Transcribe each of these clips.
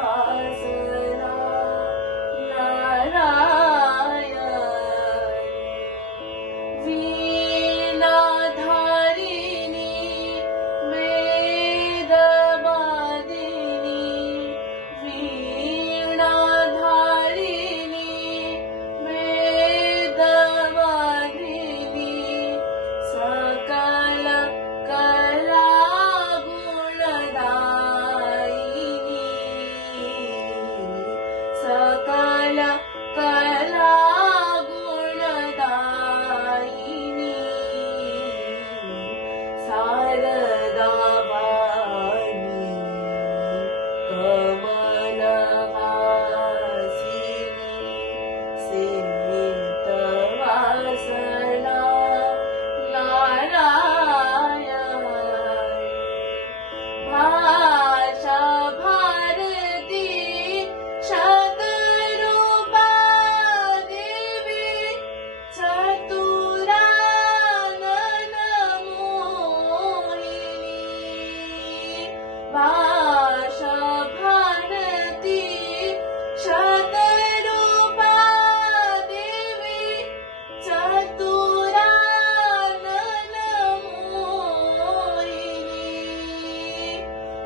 सीमितवासना नारायण वीणाधारिणी वेदवादिनी वीणाधारिणी वेदवादिनी सकल कला गुणदायिनी सकल कला गुणदायिनी शारदा वाणी कमलवासिनी सीमितवासना नारायण भाषा भारती शतरूपा देवी चतुरानन मोहिनी भाषा भारती शतरूपा देवी चतुरानन मोहिनी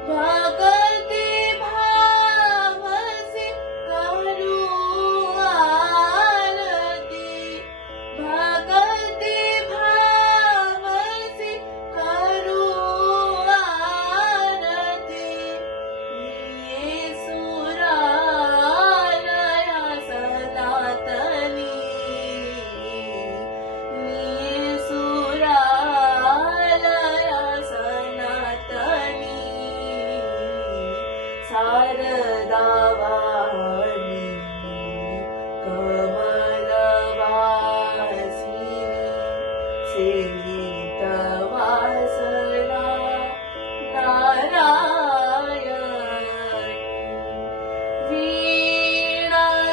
भगति भावसि करू आरती भगति भावसि करू आरती ये सुरालया सनातनी ये सुरालया सनातनी शारदा वाणी कमलवासिनी सीमितवासना नारायण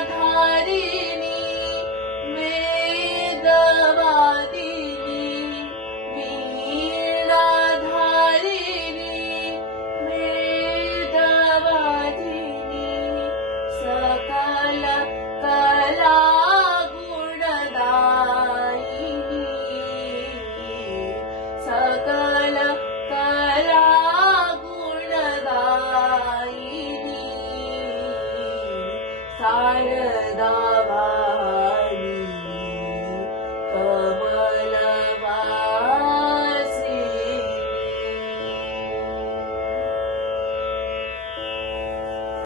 वीणाधारिणी वेदवादिनी वीणाधारिणी वेदवादिनी सकल कला गुणदायिनी सकल कला गुणदायिनी शारदा वाणी कमल